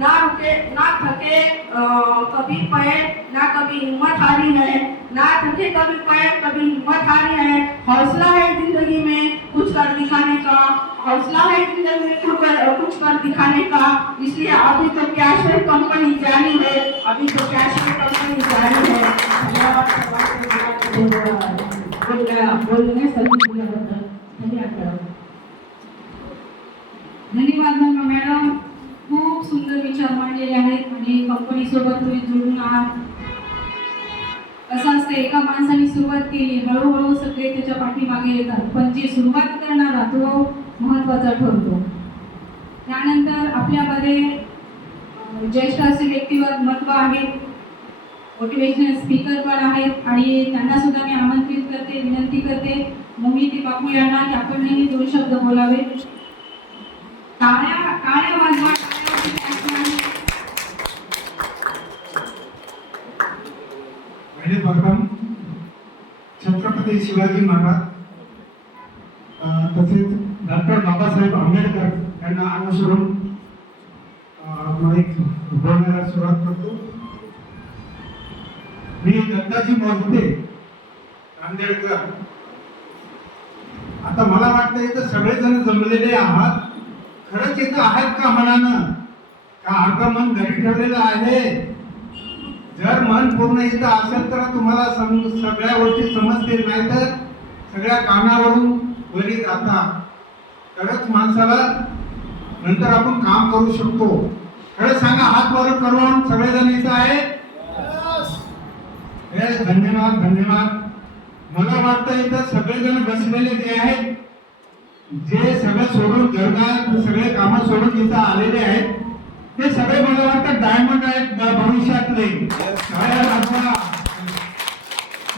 ना रुके ना थके कभी पैर, ना कभी हिम्मत हारी है, ना थके कभी पैर, कभी हिम्मत हारी है। हौसला है जिंदगी में कुछ कर दिखाने का, हौसला है जिंदगी में कुछ कर दिखाने का। इसलिए अभी तो कैशवेल कंपनी जारी है, अभी तो कैशवेल कंपनी जारी है। बोलने सभी धन्यवाद मॅडम, खूप सुंदर विचार मांडलेले आहेत आणि कंपनी सोबत तुम्ही जोडून आहात। असं असतं, एका माणसाने सुरुवात केली, हळूहळू सगळे त्याच्या पाठीमागे येतात, पण जे सुरुवात करणारा तो महत्त्वाचा ठरतो। त्यानंतर आपल्यामध्ये ज्येष्ठ असे व्यक्तिमत्व आहेत, मोटिवेशनल स्पीकर पण आहेत आणि त्यांना सुद्धा मी आमंत्रित करते, विनंती करते मोहिते बापू यांना की आपण नेहमी 2 शब्द बोलावे। टाळ्या वाजवा। पहिले प्रथम छत्रपती शिवाजी महाराज तसेच डॉक्टर बाबासाहेब आंबेडकर यांना अनुसरून एक बोलण्याला सुरुवात करतो। मी दत्ताजी मोहिते नांदेडकर। आता मला वाटतं इथं सगळेजण जमलेले आहात, खरंच इथं आहेत का मनानं, का अर्ध मन घरी ठेवलेलं आहे? जर मन पूर्ण इथं असेल तर तुम्हाला सगळ्या गोष्टी समजतील, नाही तर सगळ्या कानावरून वरी जातात। तरच माणसाला नंतर आपण काम करू शकतो। खरं सांगा, हात वर करून सगळेजण इथं आहेत? धन्यवाद धन्यवाद। मला वाटतं इथं सगळेजण बसलेले जे आहेत, जे सगळं सोडून घरदार सगळे कामं सोडून इथं आलेले आहेत, ते सगळे मला वाटतं डायमंड आहेत भविष्यातले।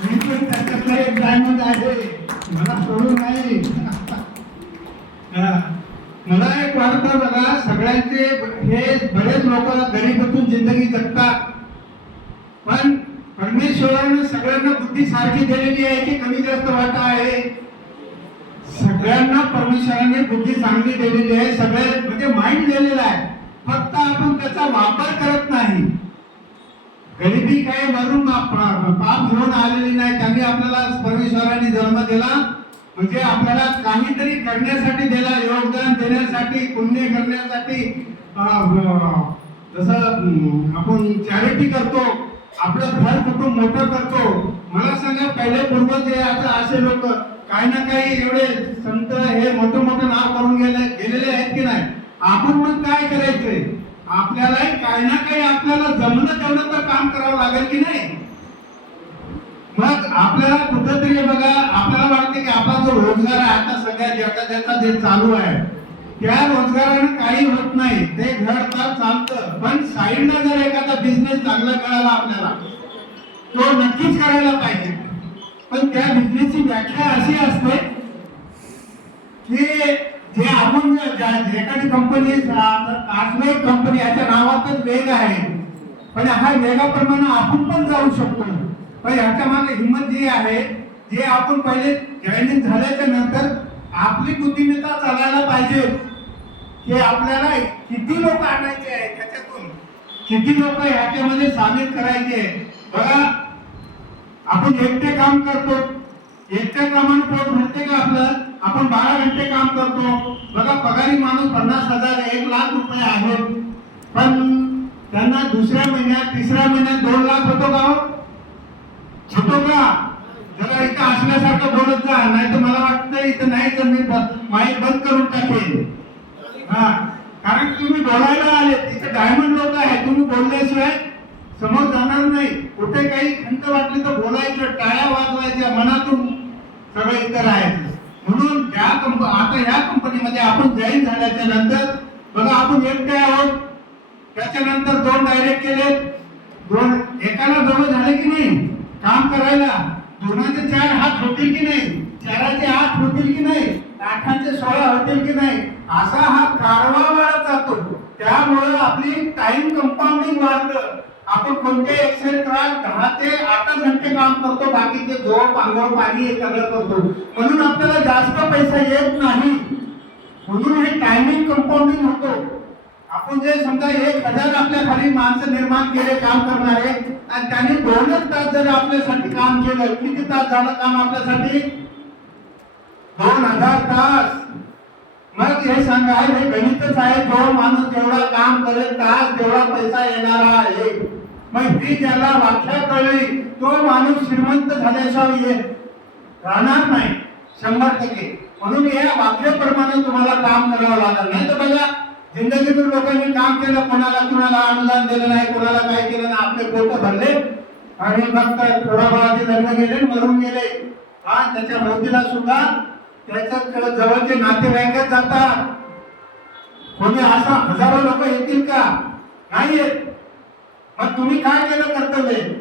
मी पण त्याच्यातला एक डायमंड आहे, मला सोडून नाही। मला एक वाटतं बघा, सगळ्यांचे हे बरेच लोक गरीबातून जिंदगी जगतात, पण परमेश्वराने सगळ्यांना बुद्धी सारखी दिलेली आहे की कमी जास्त वाटा आहे? सगळ्यांना परमेश्वराने बुद्धी चांगली दिलेली आहे, सगळे म्हणजे माइंड दिलेला आहे, फक्त आपण त्याचा वापर करत नाही। गरिबी काही वरून पाप घेऊन आलेली नाही, त्यांनी आपल्याला परमेश्वराने जन्म दिला म्हणजे आपल्याला काहीतरी करण्यासाठी दिला, योगदान देण्यासाठी, पुण्य करण्यासाठी। जसं आपण चॅरिटी करतो, आपलं घर कुटुंब मोठं करतो। मला सांगा, पहिले पूर्वज जे आता असे लोक काही ना काही एवढे संत हे मोठं मोठं नाव करून गेलेले आहेत की नाही? आपण पण काय करायचंय, आपल्याला काही ना काही आपल्याला जमलं तेवढं तर काम करावं लागेल की नाही? मग आपल्याला कुठंतरी बघा, आपल्याला वाटते की आपला जो रोजगार आहे आता सगळ्या जगाचा जे चालू आहे, त्या रोजगाराने काही होत नाही, ते घर तर चालतं, पण साईडला जर एखादा बिझनेस चांगला कळाला आपल्याला, तो नक्कीच करायला पाहिजे। पण त्या बिझनेसची व्याख्या अशी असते की जे आपण एखादी कंपनी, कार्समेक कंपनी, याच्या नावातच वेग आहे, पण हा वेगाप्रमाणे आपण पण जाऊ शकतो। पण ह्याच्या मागे हिंमत जी आहे, जे आपण पहिले जॉईनिंग झाल्याच्या नंतर आपली बुद्धिमत्ता चालायला पाहिजे की आपल्याला किती लोक आणायचे आहेत, त्याच्यातून किती लोक ह्याच्यामध्ये सामील करायचे। बघा, आपण एकटे काम करतो, एकट्या कामाने पोट भरते का आपलं? आपण 12 घंटे काम करतो। बघा, पगारी माणूस 50,000 1 लाख रुपये आहेत, पण त्यांना दुसऱ्या महिन्यात तिसऱ्या महिन्यात 2 लाख होतो का? होतो का? जरा इथं असल्यासारखं बोलत जा, नाही तर मला वाटतं इथं नाही तर मी माईक बंद करून टाकेल। कारण तुम्ही बोलायला आले, इथे डायमंड लोक आहेत, तुम्ही बोलल्याशिवाय समोर जाणार नाही। कुठे काही खंत वाटली तर बोलायचं, टाळ्या वाजवायच्या, मनातून सगळं इथं राहायचं। म्हणून आता ह्या कंपनीमध्ये आपण जॉईन झाल्याच्या नंतर बघा, आपण एकटे आहोत, त्याच्यानंतर 2 डायरेक्ट केले, एकाला 2 झाले की नाही काम करायला? 2चे 4 हात होतील की नाही? 4चे 8 होतील की नाही? 8चे 16 होतील की नाही? असा हा कारवा वाढत जातो। त्यामुळे आपली टाइम कंपाऊंडिंग वाढतं। आपण कोणते एक्सेल करा, 10 ते 8 घंटे काम करतो, बाकीचे झोप, अंघोळ, पाणी हे सगळं करतो, म्हणून आपल्याला जास्त पैसा येत नाही। म्हणून हे टायमिंग कंपाऊंडिंग होतो। आपण जे समजा 1000 आपल्या खाली माणसं निर्माण केले काम करणारे आणि त्यांनी 2च तास जर आपल्यासाठी काम केलं, किती तास झालं काम आपल्यासाठी? 2000 तास. मग हे सांगा, हे गणितच आहे, जो माणूस जेवढा काम करेल तास तेवढा पैसा येणार आहे. मग ती ज्याला व्याख्या कळली तो माणूस श्रीमंत झाल्याशिवाय राहणार नाही 100%. म्हणून या वाक्याप्रमाणे तुम्हाला काम करावं लागेल. नाही तर बघा, जिंदगीतून लोकांनी काम केलं, कोणाला अनुदान दिलं नाही, कोणाला काय केलं नाही, आपले पोट भरले आणि मग थोडा भावाचे लग्न गेले, मरून गेले. हा, त्याच्या मोदीला सुद्धा त्याच्या जवळचे नातेवाईकच जातात. कोणी असा हजारो लोक येतील का? नाही येत. मग तुम्ही काय केलं कर्तव्य?